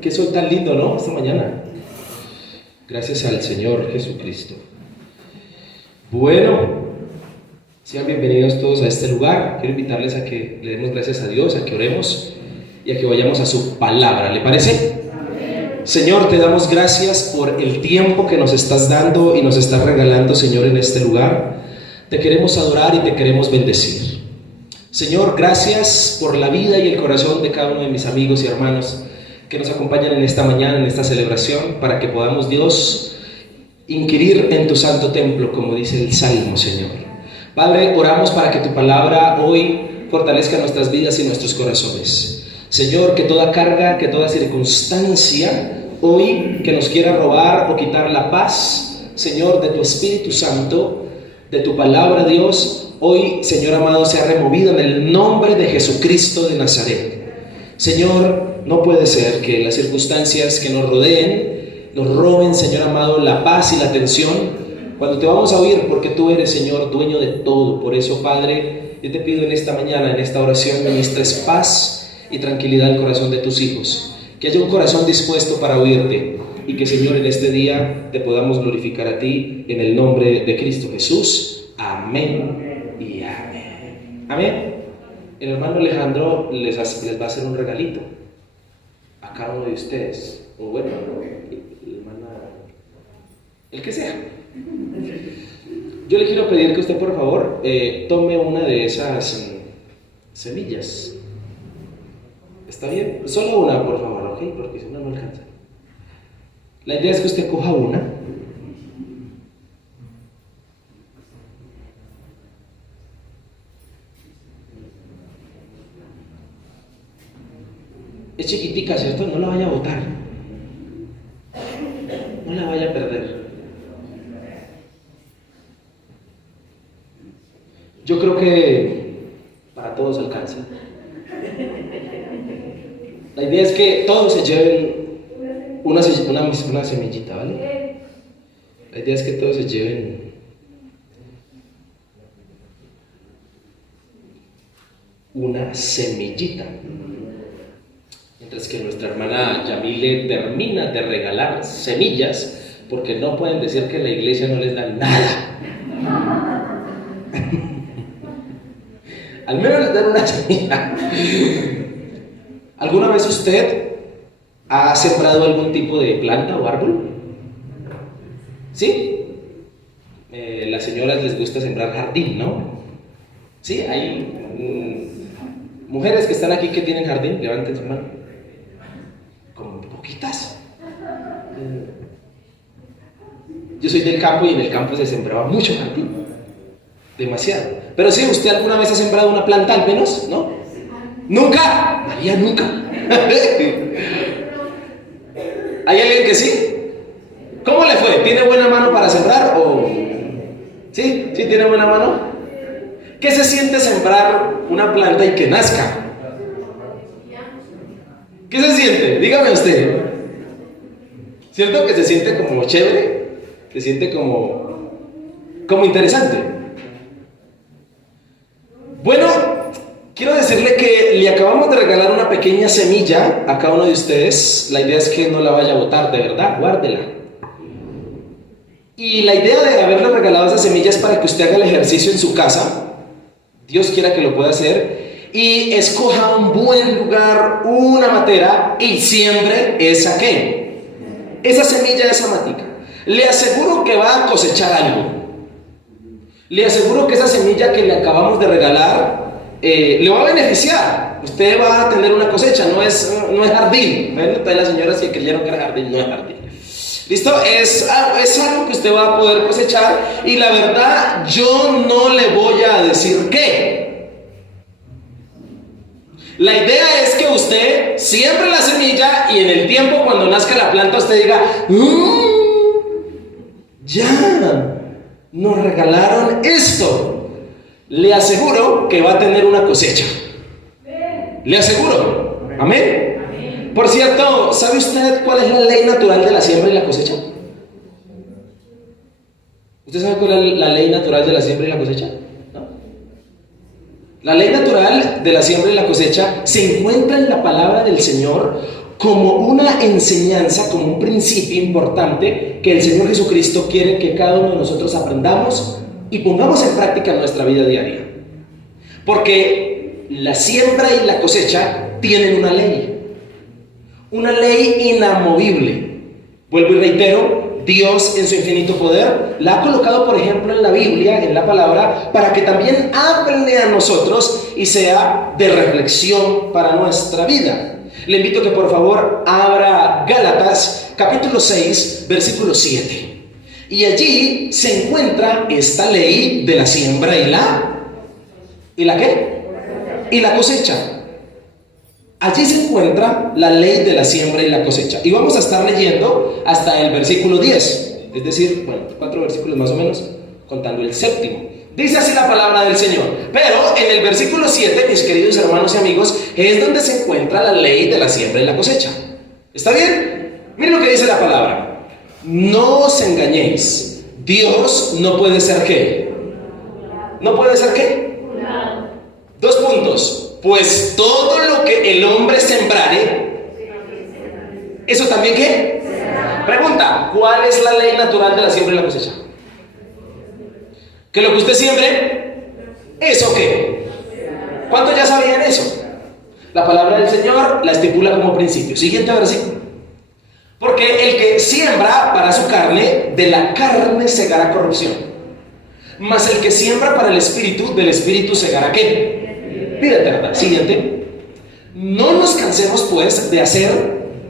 Qué sol tan lindo, ¿no? Esta mañana. Gracias al Señor Jesucristo. Bueno, sean bienvenidos todos a este lugar. Quiero invitarles a que le demos gracias a Dios, a que oremos y a que vayamos a su palabra. ¿Le parece? Señor, te damos gracias por el tiempo que nos estás dando y nos estás regalando, Señor, en este lugar. Te queremos adorar y te queremos bendecir. Señor, gracias por la vida y el corazón de cada uno de mis amigos y hermanos que nos acompañan en esta mañana, en esta celebración, para que podamos, Dios, inquirir en tu santo templo, como dice el Salmo, Señor. Padre, oramos para que tu palabra hoy fortalezca nuestras vidas y nuestros corazones. Señor, que toda carga, que toda circunstancia hoy que nos quiera robar o quitar la paz, Señor, de tu Espíritu Santo, de tu palabra, Dios, hoy, Señor amado, sea removido en el nombre de Jesucristo de Nazaret. Señor, no puede ser que las circunstancias que nos rodeen nos roben, Señor amado, la paz y la atención cuando te vamos a oír, porque tú eres, Señor, dueño de todo. Por eso, Padre, yo te pido en esta mañana, en esta oración, ministres paz y tranquilidad al corazón de tus hijos, que haya un corazón dispuesto para oírte y que, Señor, en este día te podamos glorificar a ti en el nombre de Cristo Jesús. Amén y amén. Amén. El hermano Alejandro les va a hacer un regalito a cada uno de ustedes, o bueno, el que sea. Yo le quiero pedir que usted, por favor, tome una de esas semillas. ¿Está bien? Solo una, por favor, ¿ok? Porque si no, no alcanza. La idea es que usted coja una. Es chiquitica, ¿cierto? No la vaya a botar. No la vaya a perder. Yo creo que para todos alcanza. La idea es que todos se lleven una semillita, ¿vale? La idea es que todos se lleven una semillita. Mientras que nuestra hermana Yamile termina de regalar semillas, porque no pueden decir que en la iglesia no les dan nada. Al menos les dan una semilla. ¿Alguna vez usted ha sembrado algún tipo de planta o árbol? ¿Sí? Las señoras les gusta sembrar jardín, ¿no? Sí, hay mujeres que están aquí que tienen jardín, levanten su mano. Como poquitas. Yo soy del campo y en el campo se sembraba mucho jardín. Demasiado. Pero sí, ¿usted alguna vez ha sembrado una planta al menos? ¿No? ¿Nunca? María, nunca. ¿Hay alguien que sí? ¿Cómo le fue? ¿Tiene buena mano para sembrar? ¿O sí? ¿Sí tiene buena mano? ¿Qué se siente sembrar una planta y que nazca? ¿Qué se siente? Dígame usted. ¿Cierto que se siente como chévere? Se siente como interesante. Bueno, quiero decirle que le acabamos de regalar una pequeña semilla a cada uno de ustedes. La idea es que no la vaya a botar, de verdad, guárdela. Y la idea de haberle regalado esa semilla es para que usted haga el ejercicio en su casa. Dios quiera que lo pueda hacer. Y escoja un buen lugar, una matera, y siembre esa ¿qué? Esa semilla, esa matica. Le aseguro que va a cosechar algo. Le aseguro que esa semilla que le acabamos de regalar le va a beneficiar. Usted va a tener una cosecha, no es jardín. Todas las señoras que creyeron que era jardín, no es jardín. ¿Listo? Es algo que usted va a poder cosechar. Y la verdad, yo no le voy a decir qué. La idea es que usted siembre la semilla y en el tiempo, cuando nazca la planta, usted diga: ya nos regalaron esto. Le aseguro que va a tener una cosecha. Le aseguro. Amén. Por cierto, ¿sabe usted cuál es la ley natural de la siembra y la cosecha? ¿Usted sabe cuál es la ley natural de la siembra y la cosecha? ¿No? La ley natural de la siembra y la cosecha se encuentra en la palabra del Señor como una enseñanza, como un principio importante que el Señor Jesucristo quiere que cada uno de nosotros aprendamos y pongamos en práctica en nuestra vida diaria. Porque la siembra y la cosecha tienen una ley inamovible. Vuelvo y reitero, Dios en su infinito poder la ha colocado, por ejemplo, en la Biblia, en la palabra, para que también hable a nosotros y sea de reflexión para nuestra vida. Le invito a que por favor abra Gálatas capítulo 6, versículo 7. Y allí se encuentra esta ley de la siembra y la ¿qué? Y la cosecha. Allí se encuentra la ley de la siembra y la cosecha. Y vamos a estar leyendo hasta el versículo 10. Es decir, 4 versículos más o menos, contando el séptimo. Dice así la palabra del Señor. Pero en el versículo 7, mis queridos hermanos y amigos, es donde se encuentra la ley de la siembra y la cosecha. ¿Está bien? Miren lo que dice la palabra. No os engañéis. Dios no puede ser ¿qué? ¿No puede ser qué? 2 puntos. Pues todo lo que el hombre sembrare, ¿eso también qué? Pregunta, ¿cuál es la ley natural de la siembra y la cosecha? Que lo que usted siembre, ¿eso qué? ¿Cuántos ya sabían eso? La palabra del Señor la estipula como principio. Siguiente versículo. Porque el que siembra para su carne, de la carne segará corrupción. Mas el que siembra para el espíritu, del espíritu segará ¿qué? Vida eterna. Siguiente. No nos cansemos pues de hacer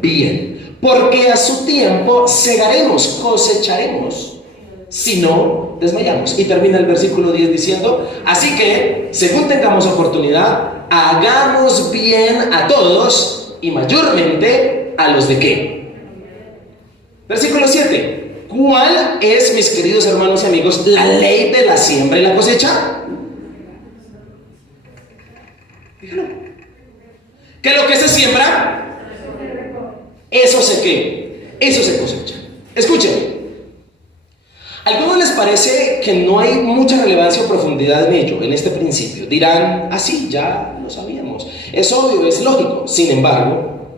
bien, porque a su tiempo segaremos, cosecharemos, si no desmayamos. Y termina el versículo 10 diciendo: así que, según tengamos oportunidad, hagamos bien a todos y mayormente a los de qué. Versículo 7. ¿Cuál es, mis queridos hermanos y amigos, la ley de la siembra y la cosecha? Dígalo. Que lo que se siembra, eso se qué, eso se cosecha. Escuchen. ¿A algunos les parece que no hay mucha relevancia o profundidad en ello, en este principio? Dirán, sí, ya lo sabíamos. Es obvio, es lógico. Sin embargo,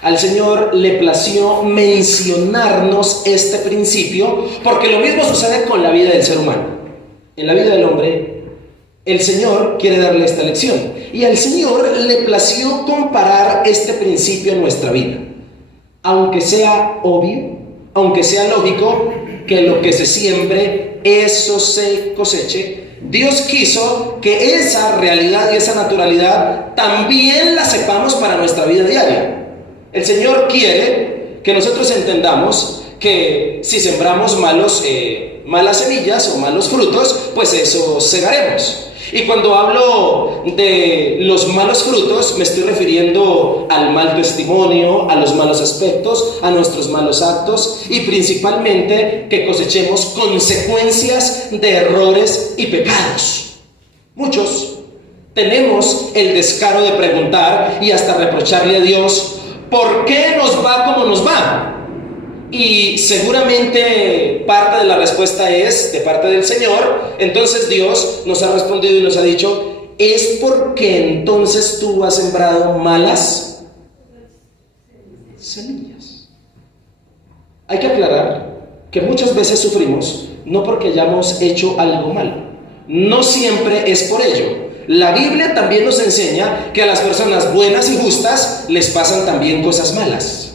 al Señor le plació mencionarnos este principio, porque lo mismo sucede con la vida del ser humano. En la vida del hombre, el Señor quiere darle esta lección. Y al Señor le plació comparar este principio en nuestra vida. Aunque sea obvio, aunque sea lógico, que lo que se siembre, eso se coseche, Dios quiso que esa realidad y esa naturalidad también la sepamos para nuestra vida diaria. El Señor quiere que nosotros entendamos que si sembramos malas semillas o malos frutos, pues eso segaremos. Y cuando hablo de los malos frutos, me estoy refiriendo al mal testimonio, a los malos aspectos, a nuestros malos actos, y principalmente que cosechemos consecuencias de errores y pecados. Muchos tenemos el descaro de preguntar y hasta reprocharle a Dios: ¿por qué nos va como nos va? Y seguramente parte de la respuesta es de parte del Señor. Entonces Dios nos ha respondido y nos ha dicho: es porque entonces tú has sembrado malas semillas. Hay que aclarar que muchas veces sufrimos no porque hayamos hecho algo malo. No siempre es por ello. La Biblia también nos enseña que a las personas buenas y justas les pasan también cosas malas.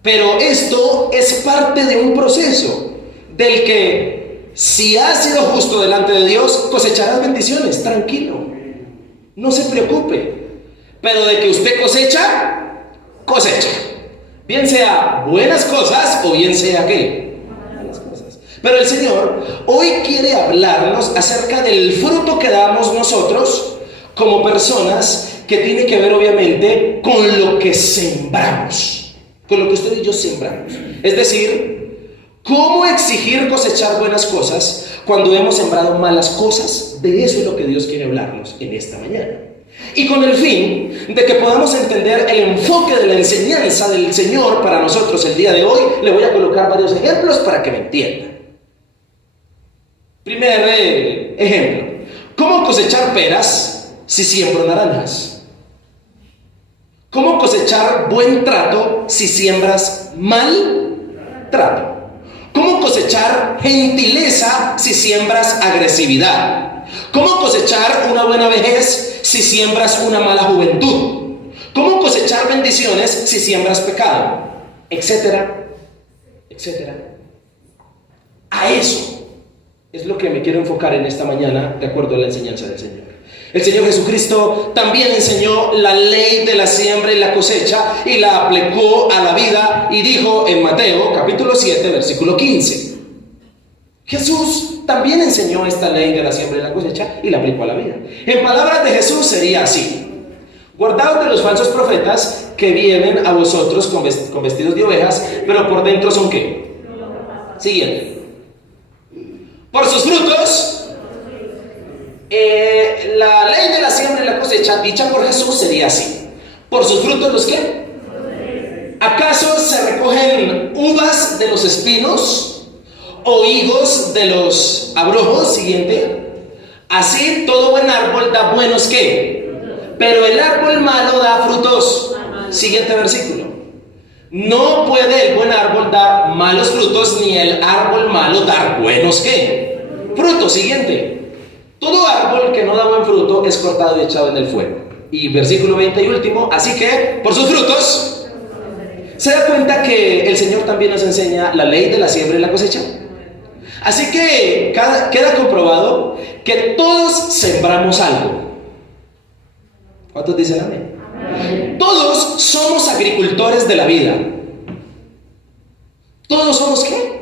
Pero esto es parte de un proceso del que, si has sido justo delante de Dios, cosecharás bendiciones. Tranquilo, no se preocupe. Pero de que usted cosecha, cosecha. Bien sea buenas cosas o bien sea ¿qué? Malas cosas. Pero el Señor hoy quiere hablarnos acerca del fruto que damos nosotros como personas, que tiene que ver obviamente con lo que sembramos. Con lo que usted y yo sembramos. Es decir, ¿cómo exigir cosechar buenas cosas cuando hemos sembrado malas cosas? De eso es lo que Dios quiere hablarnos en esta mañana. Y con el fin de que podamos entender el enfoque de la enseñanza del Señor para nosotros el día de hoy, le voy a colocar varios ejemplos para que me entiendan. Primer ejemplo: ¿cómo cosechar peras si siembro naranjas? ¿Cómo cosechar buen trato si siembras mal trato? ¿Cómo cosechar gentileza si siembras agresividad? ¿Cómo cosechar una buena vejez si siembras una mala juventud? ¿Cómo cosechar bendiciones si siembras pecado? Etcétera, etcétera. A eso es lo que me quiero enfocar en esta mañana, de acuerdo a la enseñanza del Señor. El Señor Jesucristo también enseñó la ley de la siembra y la cosecha y la aplicó a la vida y dijo en Mateo capítulo 7 versículo 15. Jesús también enseñó esta ley de la siembra y la cosecha y la aplicó a la vida. En palabras de Jesús sería así: guardaos de los falsos profetas que vienen a vosotros con vestidos de ovejas, pero por dentro son ¿qué? Siguiente. Por sus frutos. La ley de la siembra y la cosecha dicha por Jesús sería así: por sus frutos los ¿qué? ¿Acaso se recogen uvas de los espinos o higos de los abrojos? Siguiente. Así todo buen árbol da buenos ¿qué? Pero el árbol malo da frutos. Siguiente versículo. No puede el buen árbol dar malos frutos, ni el árbol malo dar buenos ¿qué? Frutos. Siguiente. Todo árbol que no da buen fruto es cortado y echado en el fuego. Y versículo 20 y último: así que por sus frutos. ¿Se da cuenta que el Señor también nos enseña la ley de la siembra y la cosecha? Así que queda comprobado que todos sembramos algo. ¿Cuántos dicen amén? Amén. Todos somos agricultores de la vida. ¿Todos somos qué?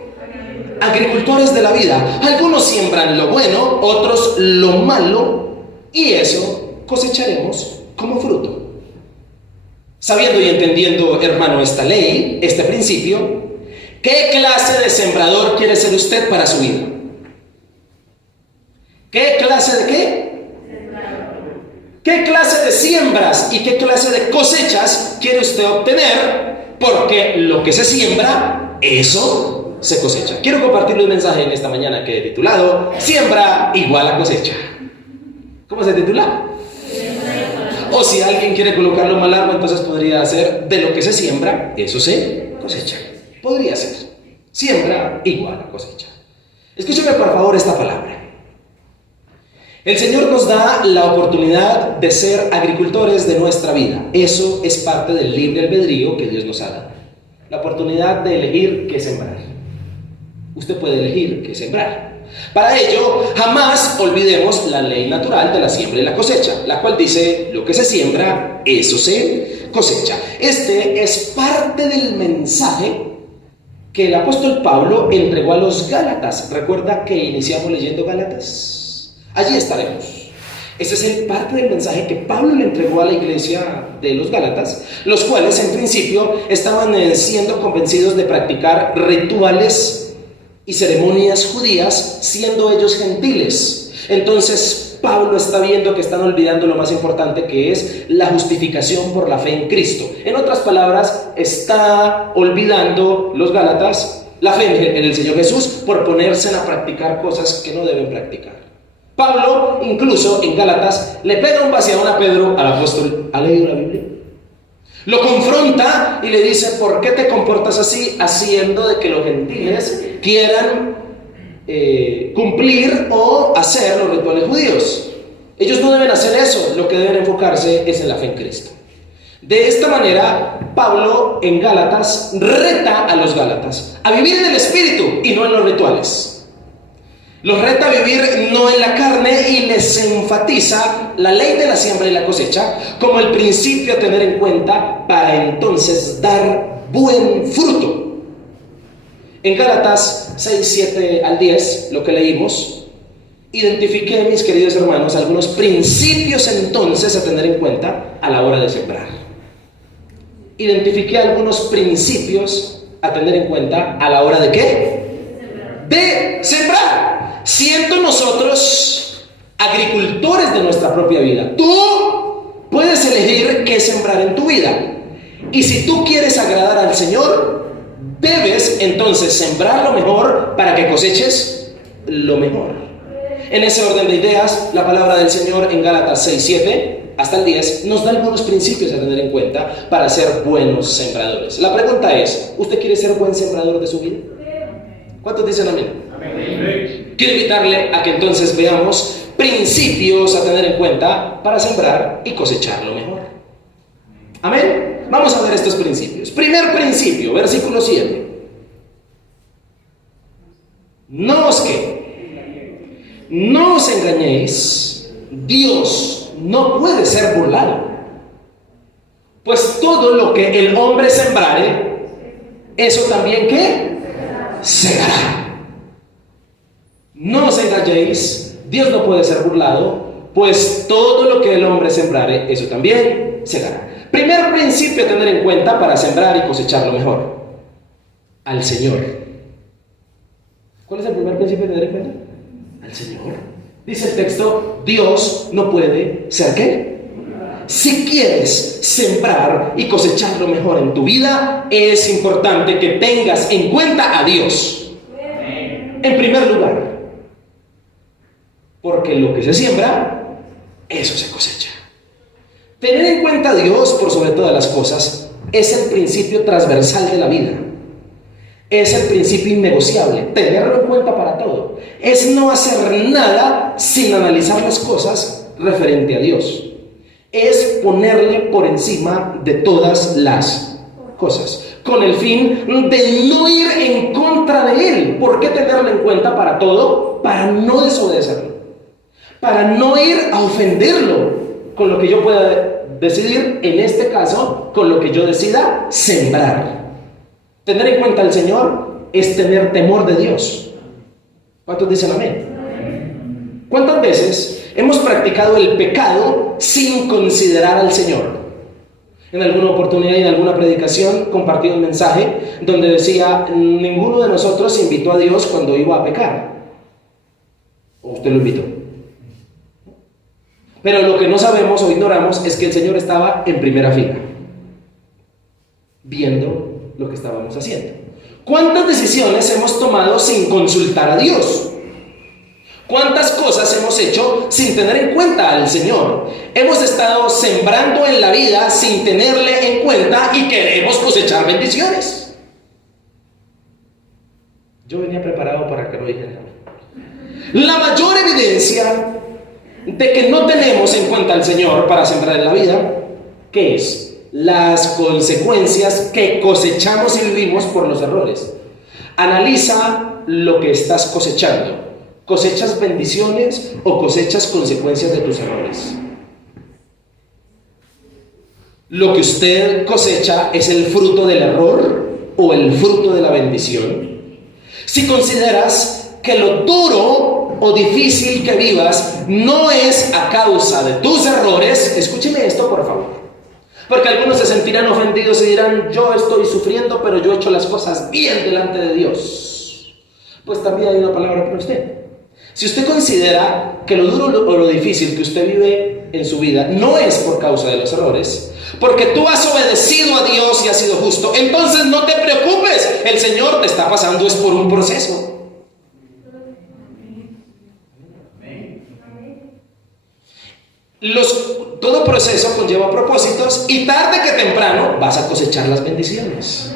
Agricultores de la vida. Algunos siembran lo bueno, otros lo malo, y eso cosecharemos como fruto. Sabiendo y entendiendo, hermano, esta ley, este principio, ¿qué clase de sembrador quiere ser usted para su vida? ¿Qué clase de qué? ¿Qué clase de siembras y qué clase de cosechas quiere usted obtener? Porque lo que se siembra, eso se cosecha. Quiero compartirle un mensaje en esta mañana que he titulado Siembra igual a cosecha. ¿Cómo se titula? O si alguien quiere colocarlo más largo, entonces podría ser: de lo que se siembra, eso se cosecha. Podría ser: siembra igual a cosecha. Escúcheme por favor esta palabra. El Señor nos da la oportunidad de ser agricultores de nuestra vida. Eso es parte del libre albedrío que Dios nos ha dado. La oportunidad de elegir qué sembrar. Usted puede elegir qué sembrar. Para ello, jamás olvidemos la ley natural de la siembra y la cosecha, la cual dice: lo que se siembra, eso se cosecha. Este es parte del mensaje que el apóstol Pablo entregó a los Gálatas. ¿Recuerda que iniciamos leyendo Gálatas? Allí estaremos. Ese es el parte del mensaje que Pablo le entregó a la iglesia de los Gálatas, los cuales en principio estaban siendo convencidos de practicar rituales y ceremonias judías, siendo ellos gentiles. Entonces Pablo está viendo que están olvidando lo más importante, que es la justificación por la fe en Cristo. En otras palabras, está olvidando los Gálatas la fe en el Señor Jesús por ponerse a practicar cosas que no deben practicar. Pablo, incluso en Gálatas, le pega un vaciadón a Pedro, al apóstol. ¿Ha leído la Biblia? Lo confronta y le dice: ¿por qué te comportas así, haciendo de que los gentiles quieran cumplir o hacer los rituales judíos? Ellos no deben hacer eso, lo que deben enfocarse es en la fe en Cristo. De esta manera, Pablo en Gálatas reta a los Gálatas a vivir en el Espíritu y no en los rituales. Los reta a vivir no en la carne y les enfatiza la ley de la siembra y la cosecha como el principio a tener en cuenta para entonces dar buen fruto. En Gálatas 6, 7 al 10, lo que leímos, identifiqué, mis queridos hermanos, algunos principios entonces a tener en cuenta a la hora de sembrar. Identifiqué algunos principios a tener en cuenta a la hora de ¿qué? De sembrar. Siendo nosotros agricultores de nuestra propia vida, tú puedes elegir qué sembrar en tu vida. Y si tú quieres agradar al Señor, debes entonces sembrar lo mejor para que coseches lo mejor. En ese orden de ideas, la palabra del Señor en Gálatas 6:7 hasta el 10, nos da algunos principios a tener en cuenta para ser buenos sembradores. La pregunta es, ¿usted quiere ser buen sembrador de su vida? ¿Cuántos dicen amén? Amén. Quiero invitarle a que entonces veamos principios a tener en cuenta para sembrar y cosechar lo mejor. Amén. Vamos a ver estos principios. Primer principio, versículo 7. No os engañéis, Dios no puede ser burlado, pues todo lo que el hombre sembrare, eso también ¿qué? Segará. No os engañéis, Dios no puede ser burlado, pues todo lo que el hombre sembrare, eso también segará. Primer principio a tener en cuenta para sembrar y cosechar lo mejor: al Señor. ¿Cuál es el primer principio a tener en cuenta? Al Señor. Dice el texto, Dios no puede ser ¿qué? Si quieres sembrar y cosechar lo mejor en tu vida, es importante que tengas en cuenta a Dios en primer lugar, porque lo que se siembra, eso se cosecha. Tener en cuenta a Dios por sobre todas las cosas es el principio transversal de la vida. Es el principio innegociable, tenerlo en cuenta para todo. Es no hacer nada sin analizar las cosas referente a Dios. Es ponerle por encima de todas las cosas, con el fin de no ir en contra de Él. ¿Por qué tenerlo en cuenta para todo? Para no desobedecerlo, para no ir a ofenderlo con lo que yo pueda decidir, en este caso, con lo que yo decida sembrar. Tener en cuenta al Señor es tener temor de Dios. ¿Cuántos dicen amén? ¿Cuántas veces hemos practicado el pecado sin considerar al Señor? En alguna oportunidad y en alguna predicación compartí un mensaje donde decía, ninguno de nosotros invitó a Dios cuando iba a pecar. ¿O usted lo invitó? Pero lo que no sabemos o ignoramos es que el Señor estaba en primera fila, viendo lo que estábamos haciendo. ¿Cuántas decisiones hemos tomado sin consultar a Dios? ¿Cuántas cosas hemos hecho sin tener en cuenta al Señor? Hemos estado sembrando en la vida sin tenerle en cuenta y queremos cosechar bendiciones. Yo venía preparado para que lo dijeran. La mayor evidencia de que no tenemos en cuenta al Señor para sembrar en la vida, ¿qué es? Las consecuencias que cosechamos y vivimos por los errores. Analiza lo que estás cosechando. ¿Cosechas bendiciones o cosechas consecuencias de tus errores? ¿Lo que usted cosecha es el fruto del error o el fruto de la bendición? Si consideras que lo duro o difícil que vivas no es a causa de tus errores, escúcheme esto por favor. Porque algunos se sentirán ofendidos y dirán, yo estoy sufriendo, pero yo he hecho las cosas bien delante de Dios. Pues también hay una palabra para usted. Si usted considera que lo duro o lo difícil que usted vive en su vida no es por causa de los errores, porque tú has obedecido a Dios y has sido justo, entonces no te preocupes, el Señor te está pasando es por un proceso. Todo proceso conlleva propósitos y tarde que temprano vas a cosechar las bendiciones.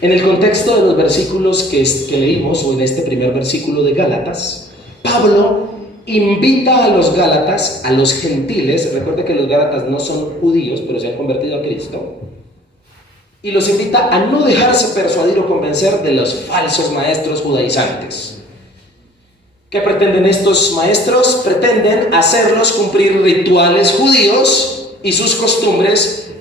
En el contexto de los versículos que leímos, o en este primer versículo de Gálatas, Pablo invita a los Gálatas, a los gentiles, recuerde que los Gálatas no son judíos, pero se han convertido a Cristo, y los invita a no dejarse persuadir o convencer de los falsos maestros judaizantes. ¿Qué pretenden estos maestros? Pretenden hacerlos cumplir rituales judíos y sus costumbres,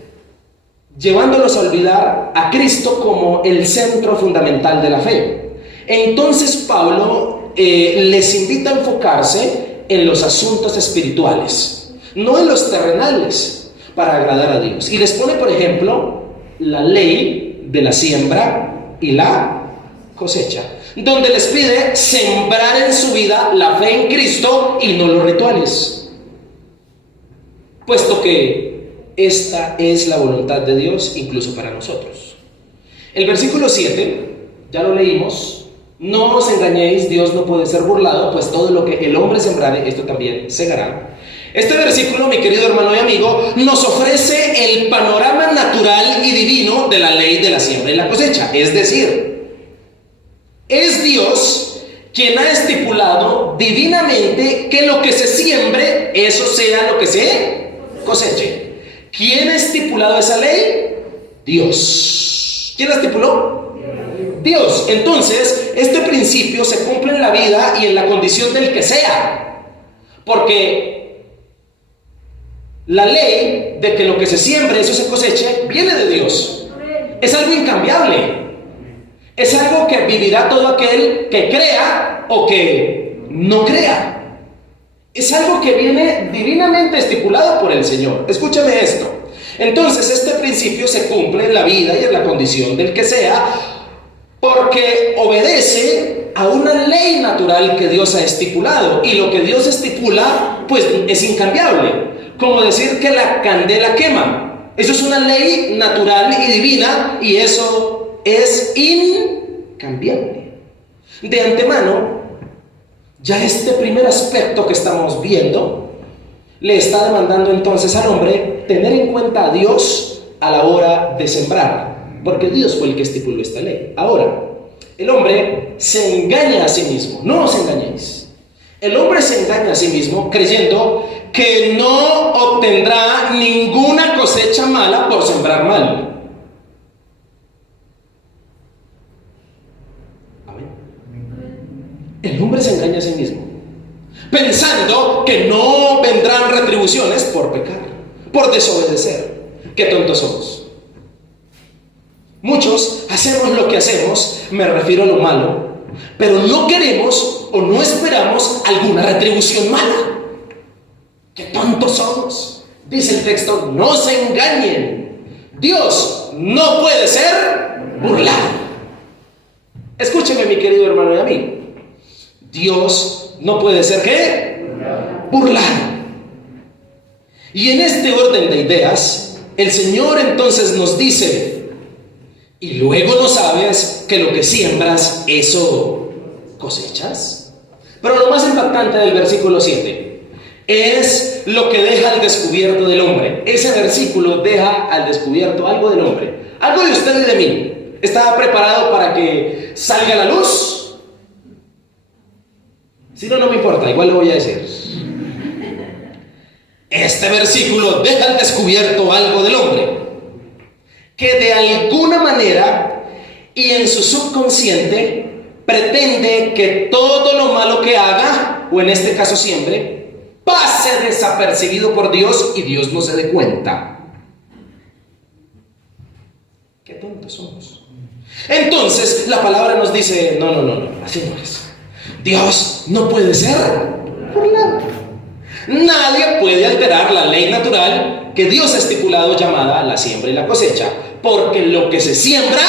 llevándolos a olvidar a Cristo como el centro fundamental de la fe. Entonces Pablo les invita a enfocarse en los asuntos espirituales, no en los terrenales, para agradar a Dios. Y les pone, por ejemplo, la ley de la siembra y la cosecha, donde les pide sembrar en su vida la fe en Cristo y no los rituales, puesto que esta es la voluntad de Dios incluso para nosotros. El versículo 7, ya lo leímos, no os engañéis, Dios no puede ser burlado, pues todo lo que el hombre sembrare, esto también segará. Este versículo, mi querido hermano y amigo, nos ofrece el panorama natural y divino de la ley de la siembra y la cosecha. Es decir, es Dios quien ha estipulado divinamente que lo que se siembre, eso sea lo que se coseche. ¿Quién ha estipulado esa ley? Dios. ¿Quién la estipuló? Dios. Entonces, este principio se cumple en la vida y en la condición del que sea. Porque la ley de que lo que se siembre, eso se coseche, viene de Dios. Es algo incambiable. Es algo que vivirá todo aquel que crea o que no crea. Es algo que viene divinamente estipulado por el Señor. Escúchame esto. Entonces, este principio se cumple en la vida y en la condición del que sea, porque obedece a una ley natural que Dios ha estipulado. Y lo que Dios estipula, pues es incambiable. Como decir que la candela quema. Eso es una ley natural y divina, y eso es incambiable. De antemano, ya este primer aspecto que estamos viendo le está demandando entonces al hombre tener en cuenta a Dios a la hora de sembrar, porque Dios fue el que estipuló esta ley. Ahora, el hombre se engaña a sí mismo. No os engañéis. El hombre se engaña a sí mismo creyendo que no obtendrá ninguna cosecha mala por sembrar mal. Amén. El hombre se engaña a sí mismo, pensando que no vendrán retribuciones por pecar, por desobedecer. Qué tontos somos. Muchos hacemos lo que hacemos, me refiero a lo malo, pero no queremos o no esperamos alguna retribución mala. ¡Qué tontos somos! Dice el texto, no se engañen. Dios no puede ser burlado. Escúcheme, mi querido hermano y amigo. Dios no puede ser, ¿qué? Burlado. Y en este orden de ideas, el Señor entonces nos dice, y luego no sabes que lo que siembras, eso cosechas. Pero lo más impactante del versículo 7 es lo que deja al descubierto del hombre. Ese versículo deja al descubierto algo del hombre, algo de usted y de mí. ¿Está preparado para que salga a la luz? Si no, no me importa, igual lo voy a decir. Este versículo deja al descubierto algo del hombre, que de alguna manera y en su subconsciente pretende que todo lo malo que haga, o en este caso siembre, pase desapercibido por Dios y Dios no se dé cuenta. Qué tontos somos. Entonces la palabra nos dice, no, así no es. Dios no puede ser burlado. Nadie puede alterar la ley natural que Dios ha estipulado, llamada la siembra y la cosecha, porque lo que se siembra,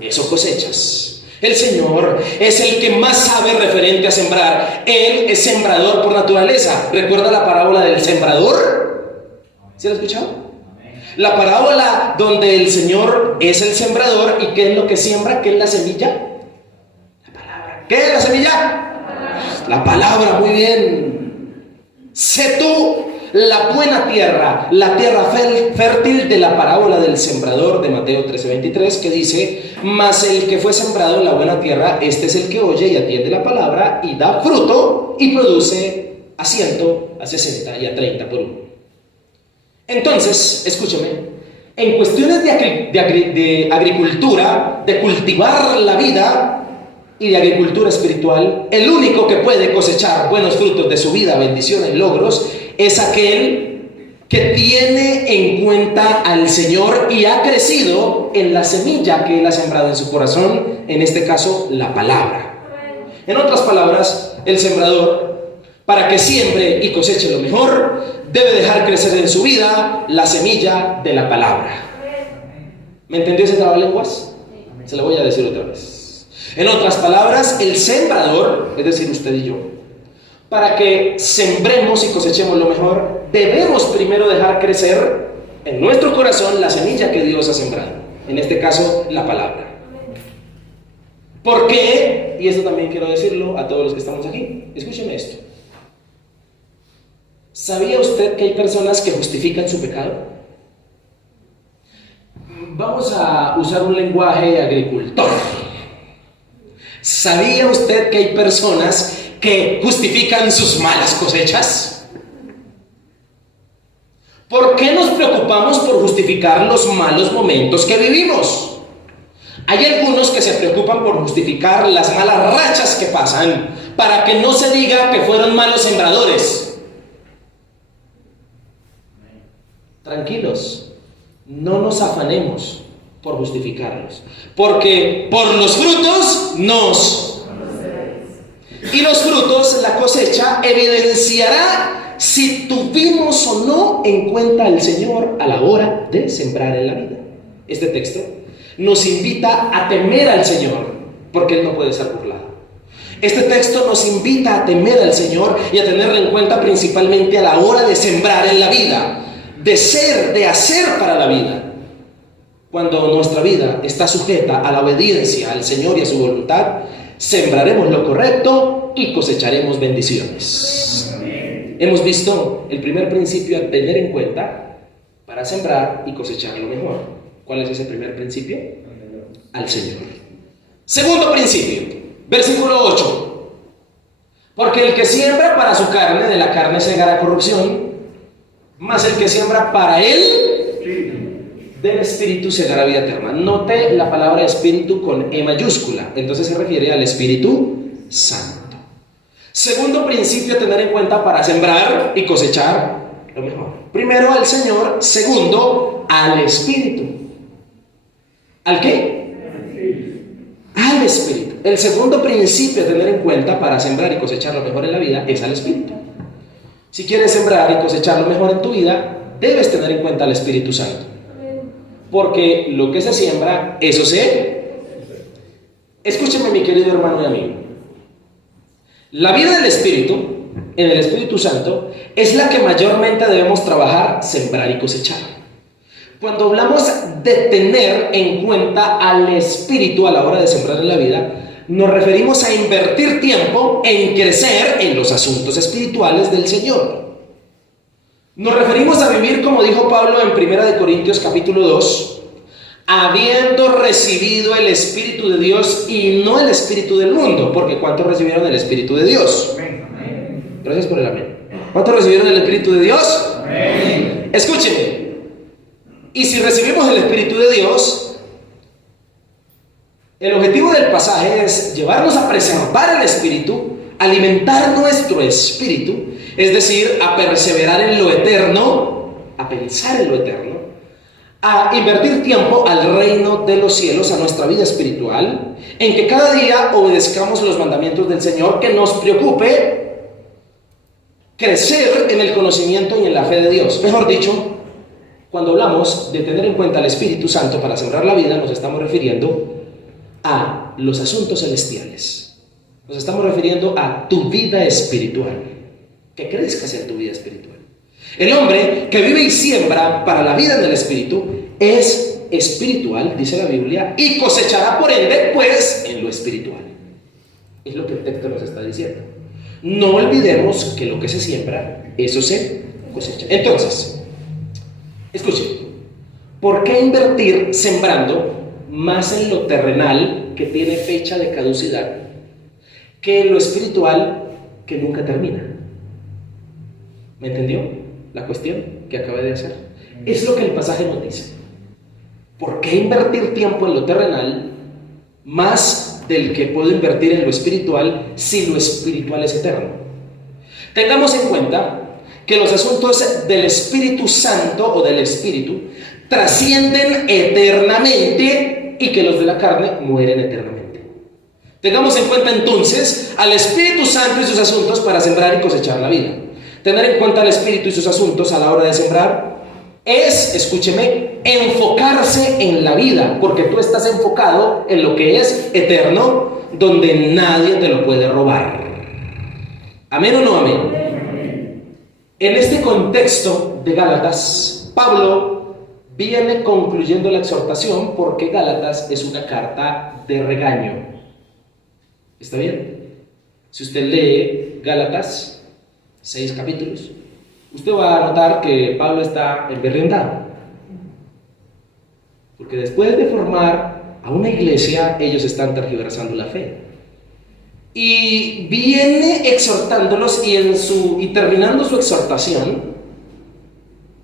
eso cosechas. El Señor es el que más sabe referente a sembrar. Él es sembrador por naturaleza. ¿Recuerda la parábola del sembrador? ¿Sí la ha escuchado? La parábola donde el Señor es el sembrador. ¿Y qué es lo que siembra? ¿Qué es la semilla? La palabra. ¿Qué es la semilla? La palabra, muy bien. Sé tú la buena tierra, la tierra fértil de la parábola del sembrador de Mateo 13:23, que dice, mas el que fue sembrado en la buena tierra, este es el que oye y atiende la palabra y da fruto y produce a 100, a 60 y a 30 por uno. Entonces, escúchame, en cuestiones de agricultura, de cultivar la vida y de agricultura espiritual, el único que puede cosechar buenos frutos de su vida, bendiciones, logros, es aquel que tiene en cuenta al Señor y ha crecido en la semilla que Él ha sembrado en su corazón, en este caso, la palabra. En otras palabras, el sembrador, para que siembre y coseche lo mejor, debe dejar crecer en su vida la semilla de la palabra. ¿Me entendió ese trabalenguas? Se lo voy a decir otra vez. En otras palabras, el sembrador, es decir, usted y yo, para que sembremos y cosechemos lo mejor, debemos primero dejar crecer en nuestro corazón la semilla que Dios ha sembrado, en este caso, la palabra. ¿Por qué? Y esto también quiero decirlo a todos los que estamos aquí. Escúcheme esto. ¿Sabía usted que hay personas que justifican su pecado? Vamos a usar un lenguaje agricultor. ¿Sabía usted que hay personas que justifican sus malas cosechas? ¿Por qué nos preocupamos por justificar los malos momentos que vivimos? Hay algunos que se preocupan por justificar las malas rachas que pasan para que no se diga que fueron malos sembradores. Tranquilos, no nos afanemos por justificarlos, porque por los frutos nos conoceréis. Y los frutos, la cosecha, evidenciará si tuvimos o no en cuenta al Señor a la hora de sembrar en la vida. Este texto nos invita a temer al Señor, porque Él no puede ser burlado. Este texto nos invita a temer al Señor y a tenerlo en cuenta principalmente a la hora de sembrar en la vida, de hacer para la vida. Cuando nuestra vida está sujeta a la obediencia al Señor y a su voluntad, sembraremos lo correcto y cosecharemos bendiciones. Amén. Hemos visto el primer principio a tener en cuenta para sembrar y cosechar lo mejor. ¿Cuál es ese primer principio? Al Señor. Segundo principio, versículo 8. Porque el que siembra para su carne, de la carne segará corrupción, mas el que siembra para él, del Espíritu segará vida eterna. Note la palabra Espíritu con E mayúscula, entonces se refiere al Espíritu Santo. Segundo principio a tener en cuenta para sembrar y cosechar lo mejor. Primero al Señor, segundo al Espíritu. ¿Al qué? Al Espíritu. El segundo principio a tener en cuenta para sembrar y cosechar lo mejor en la vida es al Espíritu. Si quieres sembrar y cosechar lo mejor en tu vida, debes tener en cuenta al Espíritu Santo. Porque lo que se siembra, eso se... Escúcheme, mi querido hermano y amigo. La vida del Espíritu, en el Espíritu Santo, es la que mayormente debemos trabajar, sembrar y cosechar. Cuando hablamos de tener en cuenta al Espíritu a la hora de sembrar en la vida, nos referimos a invertir tiempo en crecer en los asuntos espirituales del Señor. Nos referimos a vivir, como dijo Pablo en 1 Corintios capítulo 2, habiendo recibido el Espíritu de Dios y no el Espíritu del mundo, porque ¿cuántos recibieron el Espíritu de Dios? Amén. Gracias por el amén. ¿Cuántos recibieron el Espíritu de Dios? Amén. Escúchenme. Y si recibimos el Espíritu de Dios, el objetivo del pasaje es llevarnos a preservar el Espíritu, alimentar nuestro espíritu, es decir, a perseverar en lo eterno, a pensar en lo eterno, a invertir tiempo al reino de los cielos, a nuestra vida espiritual, en que cada día obedezcamos los mandamientos del Señor, que nos preocupe crecer en el conocimiento y en la fe de Dios. Mejor dicho, cuando hablamos de tener en cuenta al Espíritu Santo para sembrar la vida, nos estamos refiriendo a los asuntos celestiales. Nos estamos refiriendo a tu vida espiritual, que crezcas en tu vida espiritual. El hombre que vive y siembra para la vida en el Espíritu es espiritual, dice la Biblia, y cosechará por ende, pues, en lo espiritual. Es lo que el texto nos está diciendo. No olvidemos que lo que se siembra, eso se cosecha. Entonces, escuchen, ¿por qué invertir sembrando más en lo terrenal, que tiene fecha de caducidad, que en lo espiritual, que nunca termina? ¿Me entendió la cuestión que acabé de hacer? Es lo que el pasaje nos dice. ¿Por qué invertir tiempo en lo terrenal más del que puedo invertir en lo espiritual si lo espiritual es eterno? Tengamos en cuenta que los asuntos del Espíritu Santo o del Espíritu trascienden eternamente y que los de la carne mueren eternamente. Tengamos en cuenta entonces al Espíritu Santo y sus asuntos para sembrar y cosechar la vida. Tener en cuenta al Espíritu y sus asuntos a la hora de sembrar es, escúcheme, enfocarse en la vida, porque tú estás enfocado en lo que es eterno, donde nadie te lo puede robar. ¿Amén o no amén? En este contexto de Gálatas, Pablo viene concluyendo la exhortación, porque Gálatas es una carta de regaño. ¿Está bien? Si usted lee Gálatas, 6 capítulos, usted va a notar que Pablo está emberrendado. Porque después de formar a una iglesia, ellos están tergiversando la fe. Y viene exhortándolos y terminando su exhortación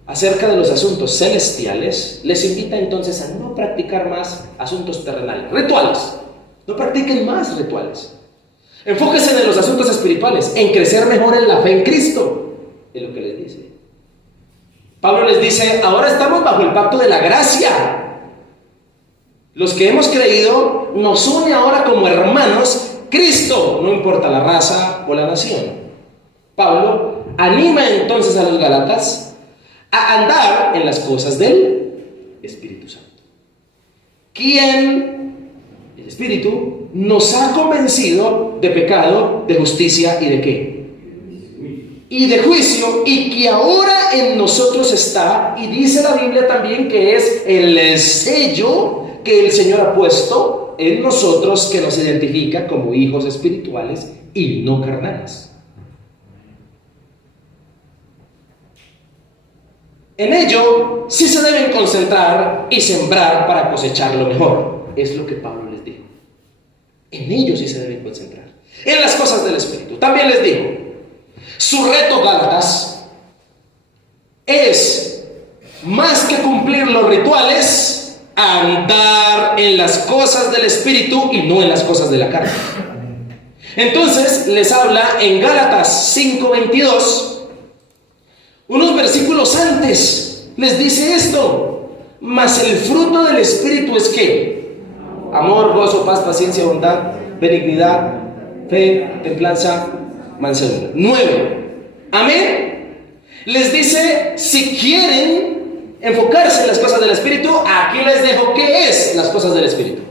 acerca de los asuntos celestiales, les invita entonces a no practicar más asuntos terrenales, rituales. No practiquen más rituales. Enfóquense en los asuntos espirituales, en crecer mejor en la fe en Cristo, es lo que les dice. Pablo les dice, ahora estamos bajo el pacto de la gracia. Los que hemos creído nos une ahora como hermanos Cristo, no importa la raza o la nación. Pablo anima entonces a los Gálatas a andar en las cosas del Espíritu Santo. ¿Quién, el Espíritu, nos ha convencido de pecado, de justicia y de qué? Y de juicio, y que ahora en nosotros está, y dice la Biblia también que es el sello que el Señor ha puesto en nosotros, que nos identifica como hijos espirituales y no carnales. En ello sí se deben concentrar y sembrar para cosechar lo mejor. Es lo que Pablo les dijo. En ello sí se deben concentrar. En las cosas del Espíritu. También les dijo, su reto, Gálatas, es más que cumplir los rituales, andar en las cosas del Espíritu y no en las cosas de la carne. Entonces les habla en Gálatas 5:22. Unos versículos antes les dice esto: mas el fruto del Espíritu es ¿qué? Amor, gozo, paz, paciencia, bondad, benignidad, fe, templanza, mansedumbre. 9. Amén. Les dice, si quieren enfocarse en las cosas del Espíritu, aquí les dejo qué es las cosas del Espíritu.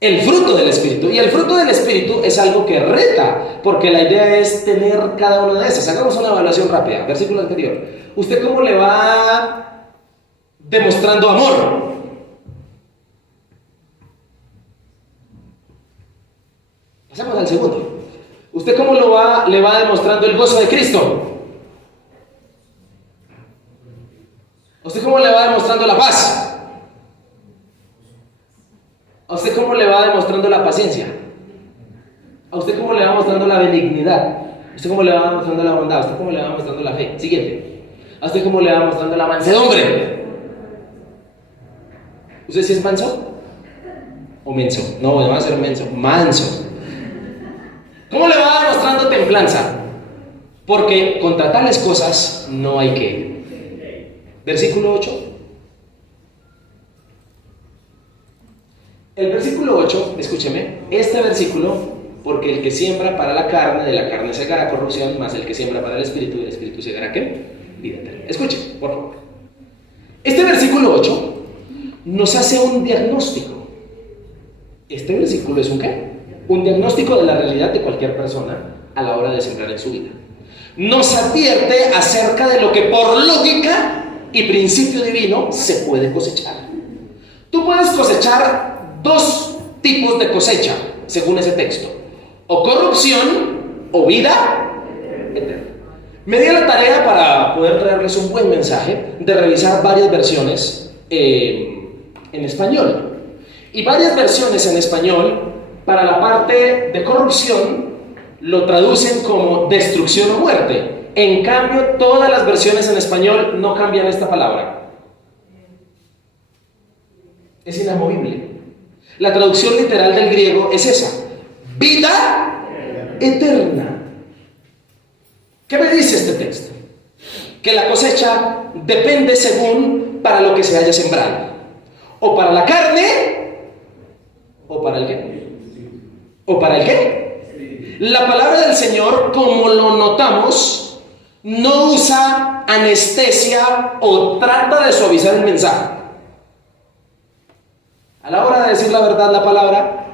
El fruto del Espíritu. Y el fruto del Espíritu es algo que reta, porque la idea es tener cada una de esas. Hagamos una evaluación rápida. Versículo anterior. ¿Usted cómo le va demostrando amor? Pasemos al segundo. ¿Usted cómo le va demostrando el gozo de Cristo? ¿Usted cómo le va demostrando la paz? ¿A usted cómo le va demostrando la paciencia? ¿A usted cómo le va mostrando la benignidad? ¿A usted cómo le va mostrando la bondad? ¿A usted cómo le va mostrando la fe? Siguiente. ¿A usted cómo le va mostrando la mansedumbre? ¿Usted sí es manso? ¿O menso? No, va a ser menso. Manso. ¿Cómo le va mostrando templanza? Porque contra tales cosas no hay que. Versículo 8. El versículo 8, escúcheme, este versículo, porque el que siembra para la carne, de la carne segará corrupción, más el que siembra para el espíritu, del espíritu segará ¿qué? Vida eterna. Escuche, por favor. Este versículo 8 nos hace un diagnóstico. Este versículo es un ¿qué? Un diagnóstico de la realidad de cualquier persona a la hora de sembrar en su vida. Nos advierte acerca de lo que por lógica y principio divino se puede cosechar. Tú puedes cosechar dos tipos de cosecha, según ese texto: o corrupción o vida eterna. Me di la tarea, para poder traerles un buen mensaje, de revisar varias versiones en español. Y varias versiones en español, para la parte de corrupción, lo traducen como destrucción o muerte. En cambio, todas las versiones en español no cambian esta palabra. Es inamovible. La traducción literal del griego es esa: vida eterna. ¿Qué me dice este texto? Que la cosecha depende según para lo que se haya sembrado. O para la carne, o para el qué. ¿O para el qué? La palabra del Señor, como lo notamos, no usa anestesia o trata de suavizar el mensaje. A la hora de decir la verdad, la palabra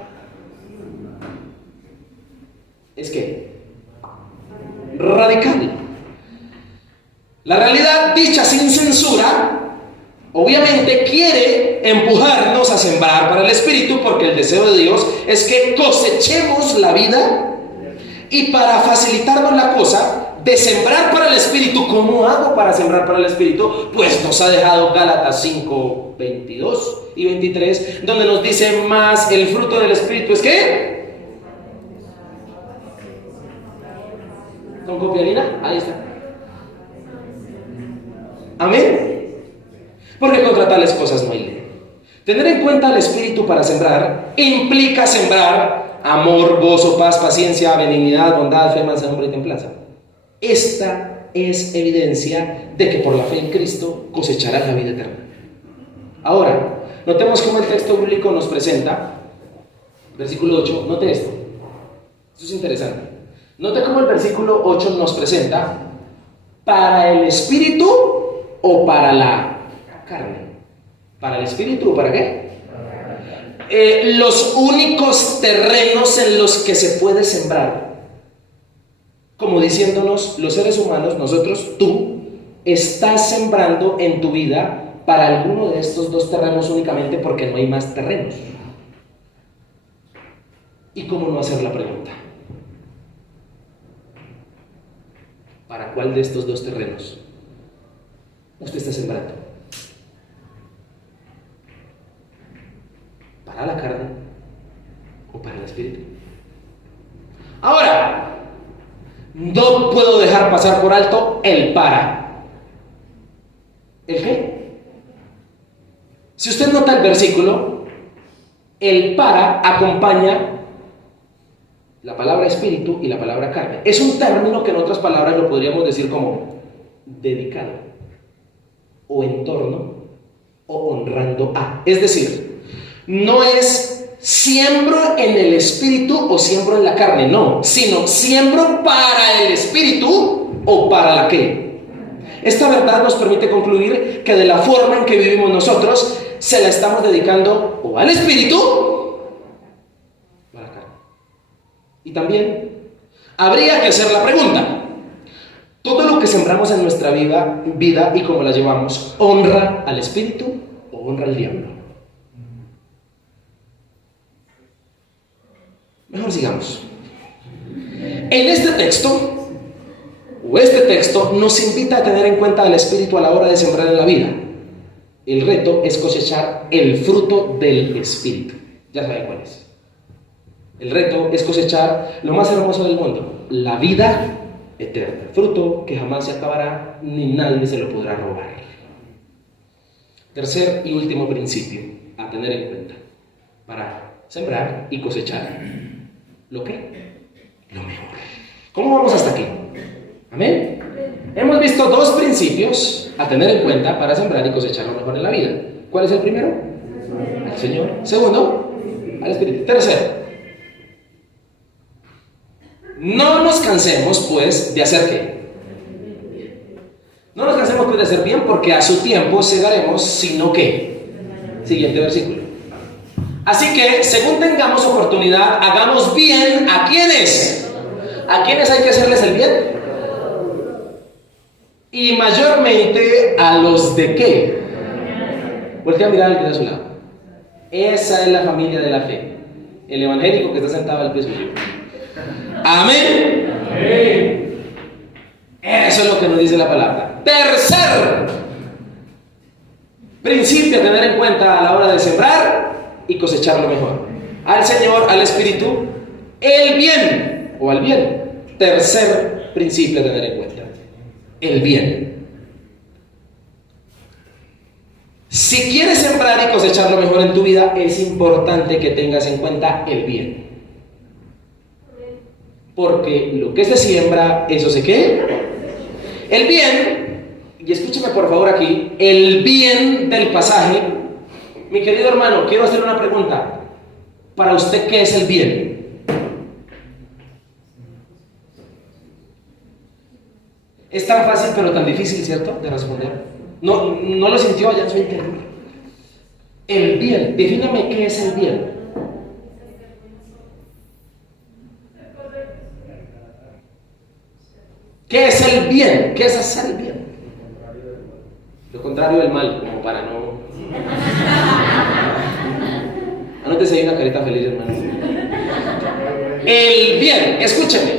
es que radical. La realidad dicha sin censura, obviamente quiere empujarnos a sembrar para el Espíritu, porque el deseo de Dios es que cosechemos la vida. Y para facilitarnos la cosa, de sembrar para el Espíritu. ¿Cómo hago para sembrar para el Espíritu? Pues nos ha dejado Gálatas 5, 22 y 23, donde nos dice: más el fruto del Espíritu es ¿qué? ¿Con copialina? Ahí está. Amén. Porque contra tales cosas no hay ley. Tener en cuenta al Espíritu para sembrar implica sembrar amor, gozo, paz, paciencia, benignidad, bondad, fe, mansedumbre y templanza. Esta es evidencia de que por la fe en Cristo cosecharás la vida eterna. Ahora, notemos cómo el texto bíblico nos presenta, versículo 8, note esto. Esto es interesante. Note cómo el versículo 8 nos presenta: ¿para el Espíritu o para la carne? ¿Para el Espíritu o para qué? Los únicos terrenos en los que se puede sembrar, como diciéndonos los seres humanos, nosotros, tú, estás sembrando en tu vida para alguno de estos dos terrenos únicamente, porque no hay más terrenos. ¿Y cómo no hacer la pregunta? ¿Para cuál de estos dos terrenos usted está sembrando? ¿Para la carne o para el Espíritu? Ahora, no puedo dejar pasar por alto el para. ¿El qué? Si usted nota el versículo, el para acompaña la palabra espíritu y la palabra carne. Es un término que en otras palabras lo podríamos decir como dedicado, o en torno, o honrando a. Es decir, no es siembro en el espíritu o siembro en la carne, no, sino siembro para el espíritu o para la qué. Esta verdad nos permite concluir que de la forma en que vivimos nosotros, se la estamos dedicando o al espíritu o a la carne. Y también habría que hacer la pregunta: ¿todo lo que sembramos en nuestra vida y cómo la llevamos, honra al espíritu o honra al diablo? Mejor sigamos. En este texto nos invita a tener en cuenta al Espíritu a la hora de sembrar en la vida. El reto es cosechar el fruto del Espíritu. Ya saben cuál es. El reto es cosechar lo más hermoso del mundo, la vida eterna, fruto que jamás se acabará ni nadie se lo podrá robar. Tercer y último principio a tener en cuenta para sembrar y cosechar. ¿Lo qué? Lo mejor. ¿Cómo vamos hasta aquí? ¿Amén? Hemos visto dos principios a tener en cuenta para sembrar y cosechar lo mejor en la vida. ¿Cuál es el primero? Al Señor. Segundo, al Espíritu. Tercero, no nos cansemos pues de hacer qué. No nos cansemos pues de hacer bien, porque a su tiempo segaremos, sino que. Siguiente versículo. Así que, según tengamos oportunidad, hagamos bien. ¿A quiénes? ¿A quiénes hay que hacerles el bien? Y mayormente a los de qué. Voltea a mirar al que está a su lado. Esa es la familia de la fe. El evangélico que está sentado al pie suyo. Amén. Amén. Eso es lo que nos dice la palabra. Tercer principio a tener en cuenta a la hora de sembrar y cosechar lo mejor: al Señor, al Espíritu, el bien o al bien. Tercer principio a tener en cuenta: el bien. Si quieres sembrar y cosechar lo mejor en tu vida, es importante que tengas en cuenta el bien. Porque lo que se siembra, eso se qué. El bien, y escúchame por favor aquí, el bien del pasaje. Mi querido hermano, quiero hacer una pregunta. Para usted, ¿qué es el bien? Es tan fácil pero tan difícil, ¿cierto?, de responder. No lo sintió allá en su interior. El bien, defíname qué es el bien. ¿Qué es el bien? ¿Qué es hacer el bien? Lo contrario del mal, como para no... Anótese ahí una carita feliz, hermano. El bien, escúcheme.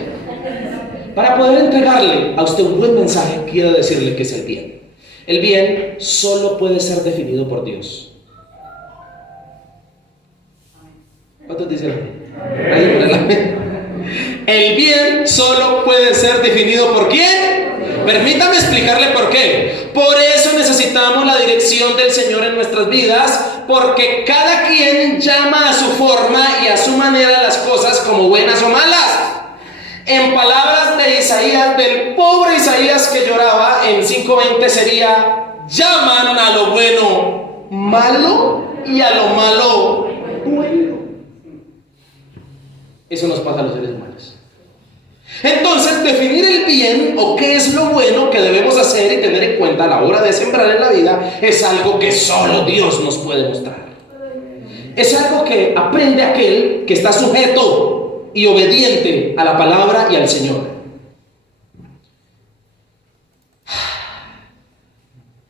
Para poder entregarle a usted un buen mensaje, quiero decirle que es el bien. El bien solo puede ser definido por Dios. ¿Cuántos dicen? El bien solo puede ser definido por ¿quién? Permítame explicarle por qué. Por eso necesitamos la dirección del Señor en nuestras vidas, porque cada quien llama a su forma y a su manera las cosas como buenas o malas. En palabras de Isaías, del pobre Isaías que lloraba en 5:20 sería: llaman a lo bueno malo y a lo malo bueno. Eso nos pasa a los seres humanos. Entonces, definir el bien o qué es lo bueno que debemos hacer y tener en cuenta a la hora de sembrar en la vida es algo que solo Dios nos puede mostrar. Es algo que aprende aquel que está sujeto y obediente a la palabra y al Señor.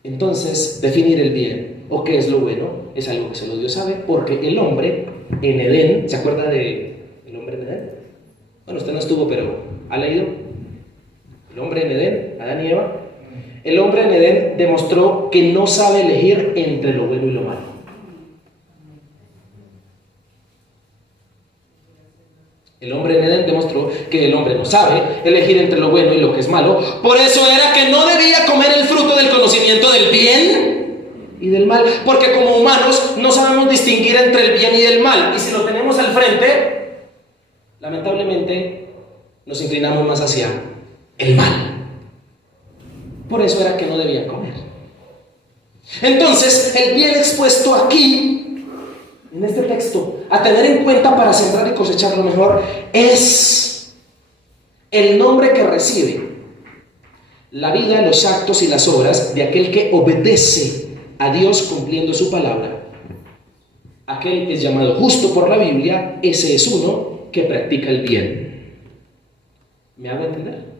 Entonces, definir el bien o qué es lo bueno es algo que solo Dios sabe, porque el hombre en Edén, ¿se acuerda de el hombre en Edén? Bueno, usted no estuvo, pero ¿ha leído? El hombre en Edén, Adán y Eva. El hombre en Edén demostró que no sabe elegir entre lo bueno y lo malo. El hombre en Edén demostró que el hombre no sabe elegir entre lo bueno y lo que es malo. Por eso era que no debía comer el fruto del conocimiento del bien y del mal. Porque como humanos no sabemos distinguir entre el bien y el mal. Y si lo tenemos al frente, lamentablemente nos inclinamos más hacia el mal. Por eso era que no debían comer. Entonces, el bien expuesto aquí, en este texto, a tener en cuenta para sembrar y cosechar lo mejor, es el nombre que recibe la vida, los actos y las obras de aquel que obedece a Dios cumpliendo su palabra. Aquel que es llamado justo por la Biblia, ese es uno que practica el bien. ¿Me hago entender?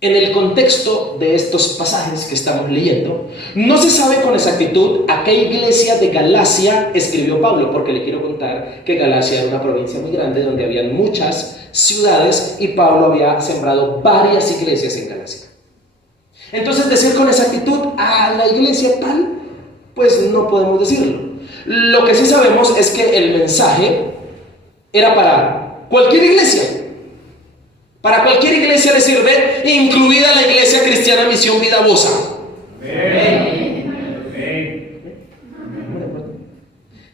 En el contexto de estos pasajes que estamos leyendo, no se sabe con exactitud a qué iglesia de Galacia escribió Pablo, porque le quiero contar que Galacia era una provincia muy grande donde habían muchas ciudades y Pablo había sembrado varias iglesias en Galacia. Entonces, decir con exactitud a la iglesia tal, pues no podemos decirlo. Lo que sí sabemos es que el mensaje era para cualquier iglesia. Para cualquier iglesia le sirve, incluida la iglesia cristiana Misión Vida Bosa.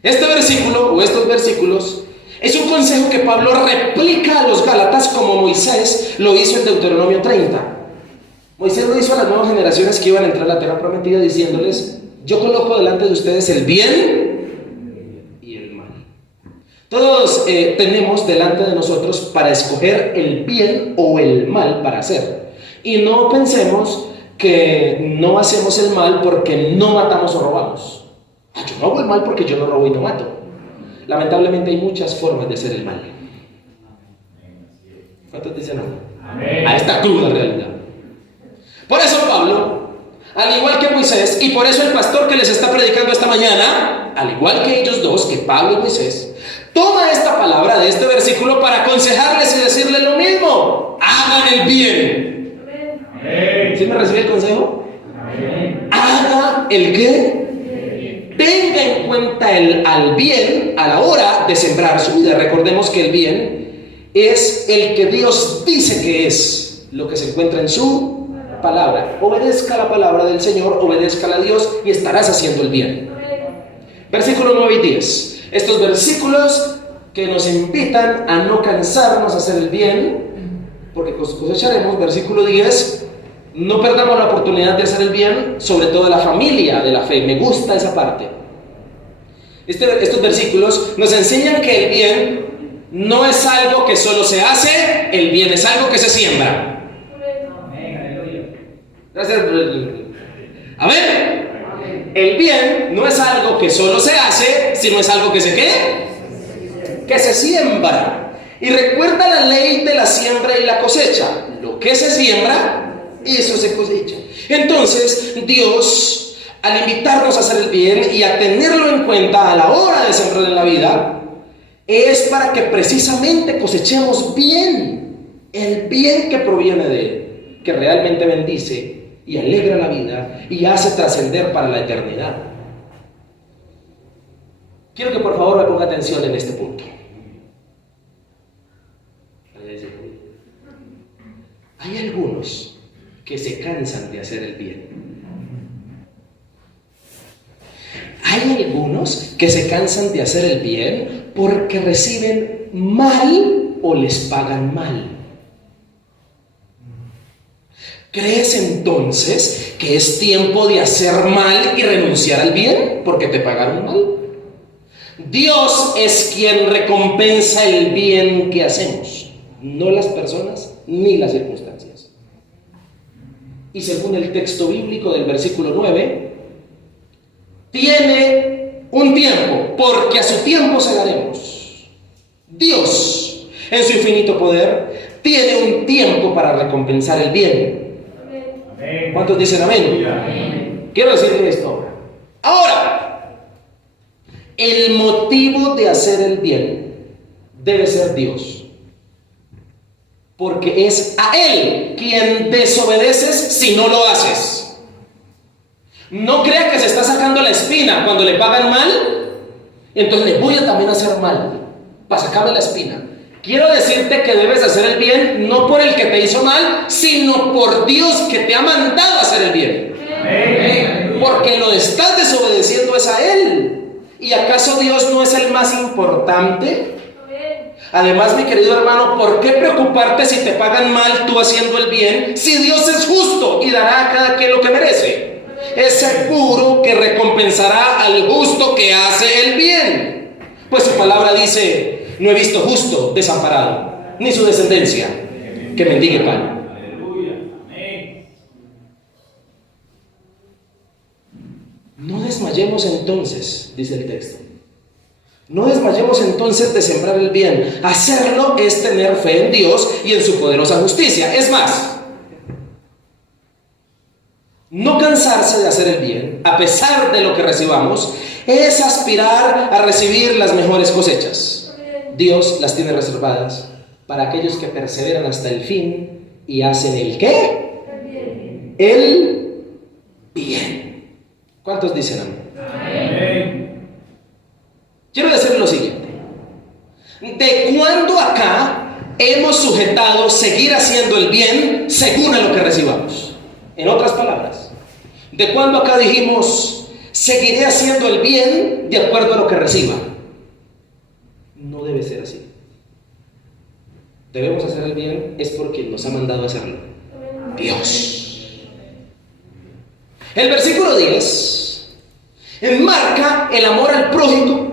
Este versículo o estos versículos es un consejo que Pablo replica a los Gálatas como Moisés lo hizo en Deuteronomio 30. Moisés lo hizo a las nuevas generaciones que iban a entrar a la tierra prometida diciéndoles: yo coloco delante de ustedes el bien y el mal. Todos tenemos delante de nosotros para escoger el bien o el mal para hacer. Y no pensemos que no hacemos el mal porque no matamos o robamos. Yo no hago el mal porque yo no robo y no mato. Lamentablemente hay muchas formas de hacer el mal. ¿Cuántos dicen amén? A esta cruda realidad. Por eso Pablo, al igual que Moisés, y por eso el pastor que les está predicando esta mañana, al igual que ellos dos, que Pablo y Moisés, toma esta palabra de este versículo para aconsejarles y decirles lo mismo: hagan el bien. ¿Sí me recibe el consejo? Haga el qué. Tenga en cuenta al bien a la hora de sembrar su vida. Recordemos que el bien es el que Dios dice que es, lo que se encuentra en su palabra. Obedezca la palabra del Señor, obedézcala a Dios y estarás haciendo el bien. Versículos 9 y 10. Estos versículos que nos invitan a no cansarnos a hacer el bien, porque cosecharemos. Versículo 10. No perdamos la oportunidad de hacer el bien, sobre todo la familia de la fe. Me gusta esa parte. Estos versículos nos enseñan que el bien no es algo que solo se hace, el bien es algo que se siembra. Gracias. A ver, el bien no es algo que solo se hace, sino es algo que se ¿qué? Que se siembra. Y recuerda la ley de la siembra y la cosecha. Lo que se siembra, eso se cosecha. Entonces, Dios, al invitarnos a hacer el bien y a tenerlo en cuenta a la hora de sembrar en la vida, es para que precisamente cosechemos bien. el bien que proviene de Él, que realmente bendice y alegra la vida y hace trascender para la eternidad. Quiero que por favor me ponga atención en este punto. Hay algunos que se cansan de hacer el bien. Hay algunos que se cansan de hacer el bien porque reciben mal o les pagan mal. ¿Crees entonces que es tiempo de hacer mal y renunciar al bien porque te pagaron mal? Dios es quien recompensa el bien que hacemos, no las personas ni las circunstancias. Y según el texto bíblico del versículo 9, tiene un tiempo, porque a su tiempo segaremos. Dios, en su infinito poder, tiene un tiempo para recompensar el bien. Amén. ¿Cuántos dicen amén? Amén. Quiero decirle esto ahora. El motivo de hacer el bien debe ser Dios, porque es a Él quien desobedeces si no lo haces. No crea que se está sacando la espina cuando le pagan mal, entonces le voy a también hacer mal para sacarme la espina. Quiero decirte que debes hacer el bien no por el que te hizo mal, sino por Dios que te ha mandado a hacer el bien. Amén. Porque lo estás desobedeciendo es a Él. ¿Y acaso Dios no es el más importante? Además, mi querido hermano, ¿por qué preocuparte si te pagan mal tú haciendo el bien, si Dios es justo y dará a cada quien lo que merece? Es seguro que recompensará al justo que hace el bien. Pues su palabra dice: no he visto justo desamparado, ni su descendencia que mendigue pan. Aleluya. Amén. No desmayemos entonces, dice el texto. No desmayemos entonces de sembrar el bien. Hacerlo es tener fe en Dios y en su poderosa justicia. Es más, no cansarse de hacer el bien, a pesar de lo que recibamos, es aspirar a recibir las mejores cosechas. Dios las tiene reservadas para aquellos que perseveran hasta el fin y hacen el ¿qué? El bien. ¿Cuántos dicen amén? Amén. Quiero decir lo siguiente: ¿de cuándo acá hemos sujetado seguir haciendo el bien según a lo que recibamos? En otras palabras, ¿de cuándo acá dijimos seguiré haciendo el bien de acuerdo a lo que reciba? No debe ser así. Debemos hacer el bien es porque nos ha mandado a hacerlo Dios. El versículo 10 enmarca el amor al prójimo,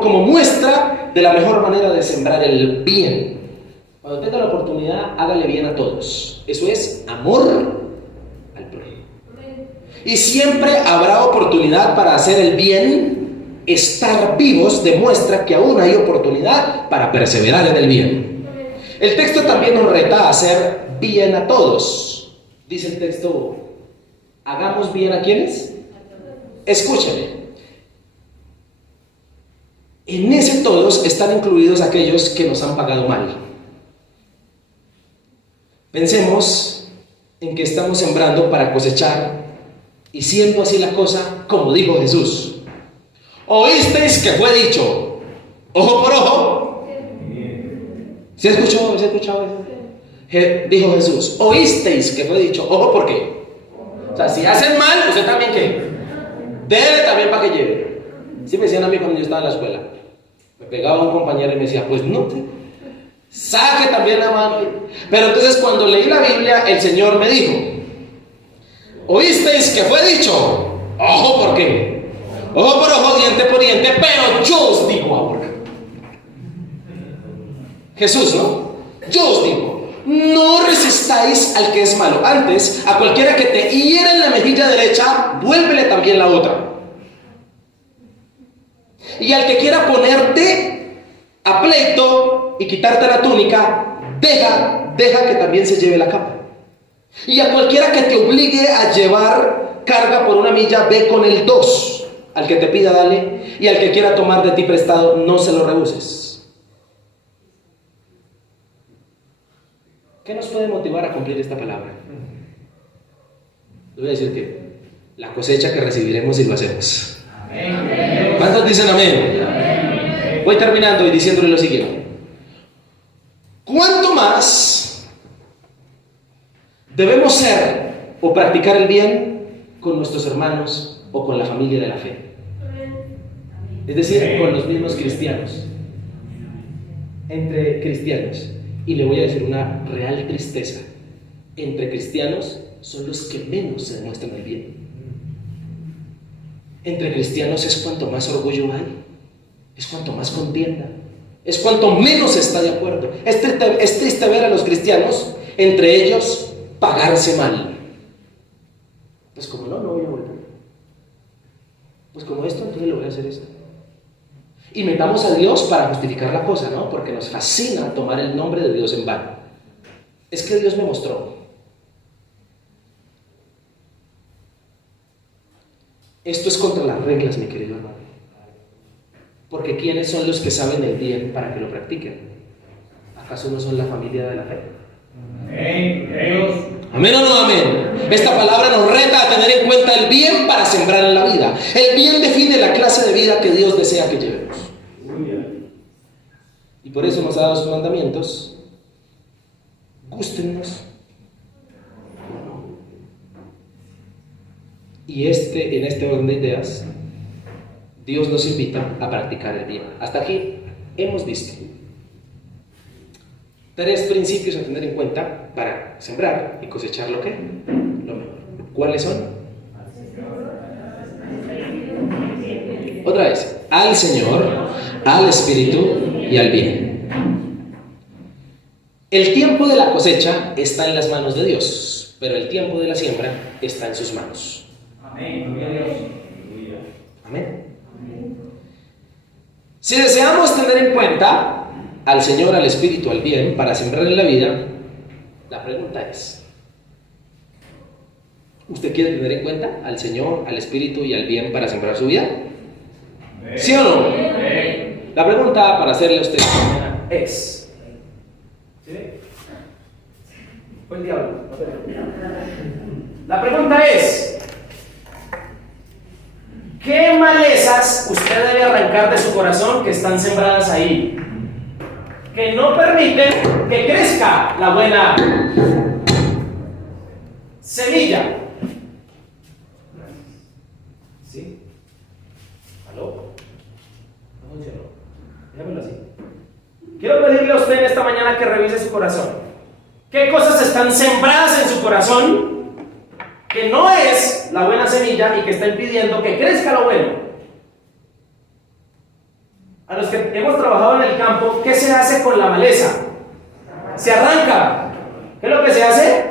como muestra de la mejor manera de sembrar el bien. Cuando tenga la oportunidad, hágale bien a todos. Eso es amor al prójimo. Y siempre habrá oportunidad para hacer el bien. Estar vivos demuestra que aún hay oportunidad para perseverar en el bien. El texto también nos reta a hacer bien a todos. Dice el texto: ¿hagamos bien a quiénes? Escúchame. En ese todos están incluidos aquellos que nos han pagado mal. Pensemos en que estamos sembrando para cosechar, y siendo así la cosa, como dijo Jesús: oísteis que fue dicho, ojo por ojo. ¿Se ha escuchado eso? Dijo Jesús: oísteis que fue dicho, ojo por qué. O sea, si hacen mal, usted también ¿qué? Debe también para que lleve. Sí me decían a mí cuando yo estaba en la escuela. Me pegaba un compañero y me decía: pues no, saque también la mano. Pero entonces cuando leí la Biblia, el Señor me dijo: oísteis que fue dicho, ojo por qué, ojo por ojo, diente por diente, pero yo os digo ahora. Jesús, ¿no? Yo os digo: no resistáis al que es malo. Antes, a cualquiera que te hiera en la mejilla derecha, vuélvele también la otra. Y al que quiera ponerte a pleito y quitarte la túnica, deja que también se lleve la capa. Y a cualquiera que te obligue a llevar carga por una milla, ve con el 2. Al que te pida, dale, y al que quiera tomar de ti prestado, no se lo rehuses. ¿Qué nos puede motivar a cumplir esta palabra? Le voy a decir que la cosecha que recibiremos si lo hacemos. Amén. ¿Cuántos dicen amén? Amén. Voy terminando y diciéndole lo siguiente. ¿Cuánto más debemos ser o practicar el bien con nuestros hermanos o con la familia de la fe? Es decir, con los mismos cristianos. Entre cristianos. Y le voy a decir una real tristeza. Entre cristianos son los que menos se demuestran el bien. Entre cristianos es cuanto más orgullo hay, es cuanto más contienda, es cuanto menos se está de acuerdo. Es triste ver a los cristianos, entre ellos, pagarse mal. Pues como no voy a volver. Pues como esto, entonces le voy a hacer esto. Y metamos a Dios para justificar la cosa, ¿no? Porque nos fascina tomar el nombre de Dios en vano. Es que Dios me mostró. Esto es contra las reglas, mi querido hermano. Porque ¿quiénes son los que saben el bien para que lo practiquen? ¿Acaso no son la familia de la fe? Amén. ¿Amén o no amén? Esta palabra nos reta a tener en cuenta el bien para sembrar en la vida. El bien define la clase de vida que Dios desea que llevemos. Y por eso nos ha dado sus mandamientos. Gústennos. Y en este orden de ideas, Dios nos invita a practicar el bien. Hasta aquí hemos visto 3 principios a tener en cuenta para sembrar y cosechar lo mejor. ¿Cuáles son? Otra vez, al Señor, al Espíritu y al bien. El tiempo de la cosecha está en las manos de Dios, pero el tiempo de la siembra está en sus manos. Amén. Amén. Si deseamos tener en cuenta al Señor, al Espíritu, al bien para sembrar en la vida, la pregunta es: ¿usted quiere tener en cuenta al Señor, al Espíritu y al bien para sembrar su vida? ¿Sí o no? La pregunta para hacerle a usted es: ¿sí? Fue el diablo. La pregunta es: ¿qué malezas usted debe arrancar de su corazón que están sembradas ahí, que no permiten que crezca la buena semilla? ¿Sí? ¿Aló? No funcionó. Déjamelo así. Quiero pedirle a usted en esta mañana que revise su corazón. ¿Qué cosas están sembradas en su corazón que no es la buena semilla y que está impidiendo que crezca lo bueno? A los que hemos trabajado en el campo, ¿qué se hace con la maleza? Se arranca. ¿Qué es lo que se hace?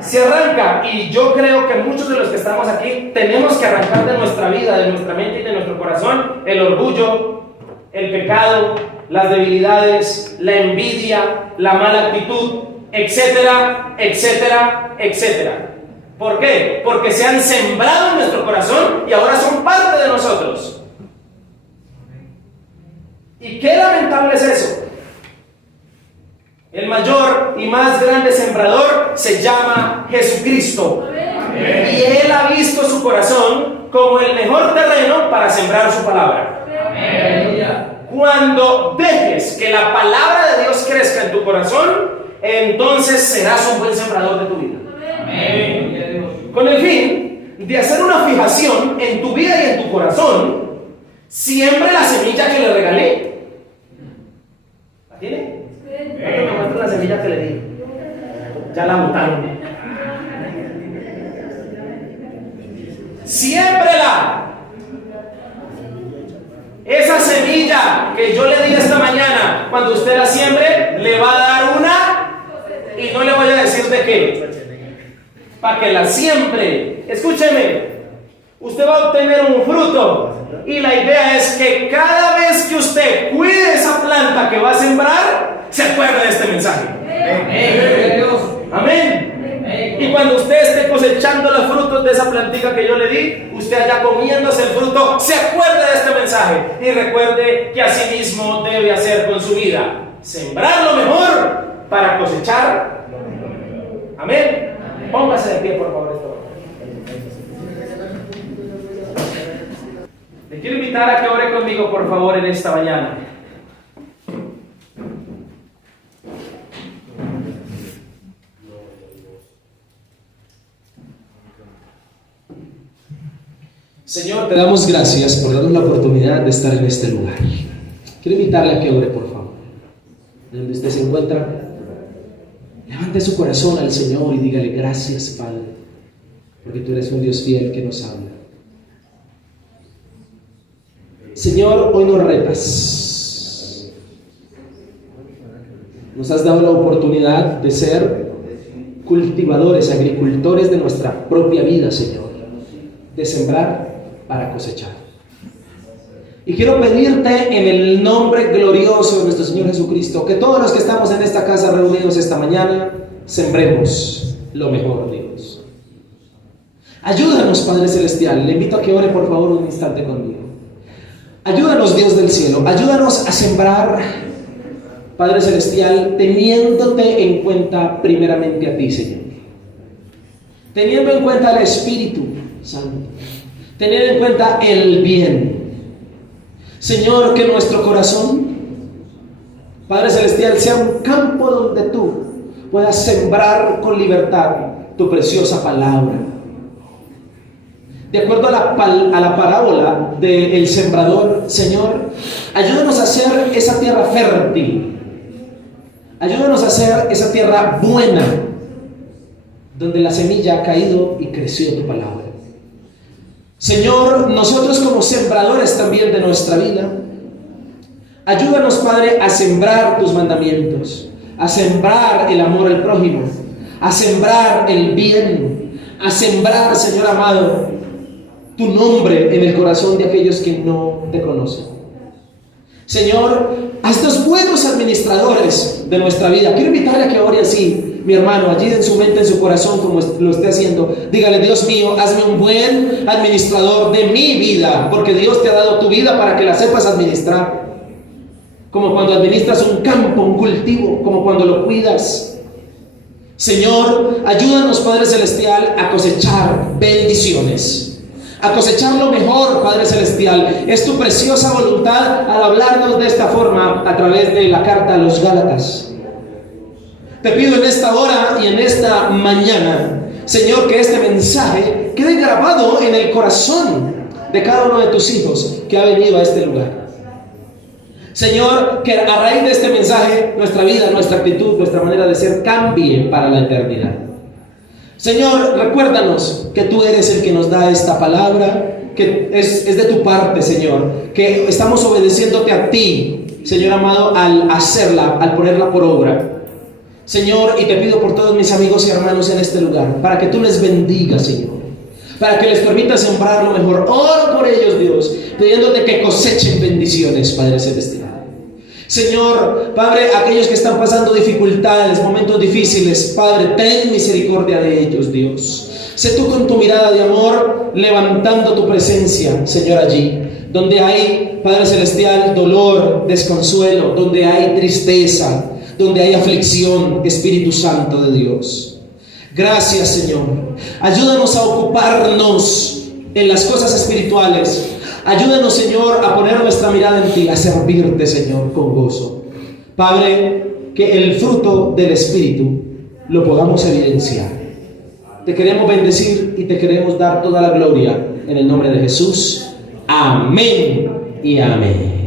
Se arranca. Y yo creo que muchos de los que estamos aquí tenemos que arrancar de nuestra vida, de nuestra mente y de nuestro corazón el orgullo, el pecado, las debilidades, la envidia, la mala actitud, etcétera, etcétera, etcétera. ¿Por qué? Porque se han sembrado en nuestro corazón y ahora son parte de nosotros. Y qué lamentable es eso. El mayor y más grande sembrador se llama Jesucristo. Amén. Y Él ha visto su corazón como el mejor terreno para sembrar su palabra. Amén. Cuando dejes que la palabra de Dios crezca en tu corazón, entonces serás un buen sembrador de tu vida. Amén. Con el fin de hacer una fijación en tu vida y en tu corazón, siembre la semilla que le regalé. ¿La tiene? Me muestra la semilla que le di. Ya la botaron. Siémbrela. Esa semilla que yo le di esta mañana, cuando usted la siembre, le va a dar una, y no le voy a decir de qué, para que la siembre. Escúcheme, usted va a obtener un fruto, y la idea es que cada vez que usted cuide esa planta que va a sembrar, se acuerde de este mensaje. Amén. Y cuando usted esté cosechando los frutos de esa plantita que yo le di, usted allá comiéndose el fruto, se acuerde de este mensaje y recuerde que así mismo debe hacer con su vida: sembrar lo mejor para cosechar. Amén. Póngase de pie, por favor, esto. Le quiero invitar a que ore conmigo, por favor, en esta mañana. Señor, te damos gracias por darnos la oportunidad de estar en este lugar. Quiero invitarle a que ore, por favor. De donde usted se encuentra, levante su corazón al Señor y dígale: gracias, Padre, porque tú eres un Dios fiel que nos habla. Señor, hoy nos retas. Nos has dado la oportunidad de ser cultivadores, agricultores de nuestra propia vida, Señor, de sembrar para cosechar. Y quiero pedirte en el nombre glorioso de nuestro Señor Jesucristo, que todos los que estamos en esta casa reunidos esta mañana, sembremos lo mejor, Dios. Ayúdanos, Padre Celestial. Le invito a que ore, por favor, un instante conmigo. Ayúdanos, Dios del cielo. Ayúdanos a sembrar, Padre Celestial, teniéndote en cuenta primeramente a ti, Señor. Teniendo en cuenta al Espíritu Santo. Teniendo en cuenta el bien. Señor, que nuestro corazón, Padre Celestial, sea un campo donde tú puedas sembrar con libertad tu preciosa palabra. De acuerdo a la parábola del sembrador, Señor, ayúdanos a hacer esa tierra fértil. Ayúdanos a hacer esa tierra buena, donde la semilla ha caído y creció tu palabra. Señor, nosotros como sembradores también de nuestra vida, ayúdanos, Padre, a sembrar tus mandamientos, a sembrar el amor al prójimo, a sembrar el bien, a sembrar, Señor amado, tu nombre en el corazón de aquellos que no te conocen. Señor, haznos buenos administradores de nuestra vida. Quiero invitarle a que ore así, mi hermano, allí en su mente, en su corazón, como lo esté haciendo. Dígale: Dios mío, hazme un buen administrador de mi vida, porque Dios te ha dado tu vida para que la sepas administrar. Como cuando administras un campo, un cultivo, como cuando lo cuidas. Señor, ayúdanos, Padre Celestial, a cosechar bendiciones. A cosechar lo mejor, Padre Celestial. Es tu preciosa voluntad al hablarnos de esta forma a través de la carta a los Gálatas. Te pido en esta hora y en esta mañana, Señor, que este mensaje quede grabado en el corazón de cada uno de tus hijos que ha venido a este lugar. Señor, que a raíz de este mensaje nuestra vida, nuestra actitud, nuestra manera de ser cambie para la eternidad. Señor, recuérdanos que tú eres el que nos da esta palabra, que es de tu parte, Señor, que estamos obedeciéndote a ti, Señor amado, al hacerla, al ponerla por obra. Señor, y te pido por todos mis amigos y hermanos en este lugar, para que tú les bendigas, Señor, para que les permitas sembrar lo mejor. Oro por ellos, Dios, pidiéndote que cosechen bendiciones, Padre Celestial. Señor, Padre, aquellos que están pasando dificultades, momentos difíciles, Padre, ten misericordia de ellos, Dios. Sé tú con tu mirada de amor levantando tu presencia, Señor, allí donde hay, Padre Celestial, dolor, desconsuelo, donde hay tristeza, donde hay aflicción, Espíritu Santo de Dios. Gracias, Señor. Ayúdanos a ocuparnos en las cosas espirituales. Ayúdanos, Señor, a poner nuestra mirada en ti, a servirte, Señor, con gozo. Padre, que el fruto del Espíritu lo podamos evidenciar. Te queremos bendecir y te queremos dar toda la gloria en el nombre de Jesús. Amén y amén.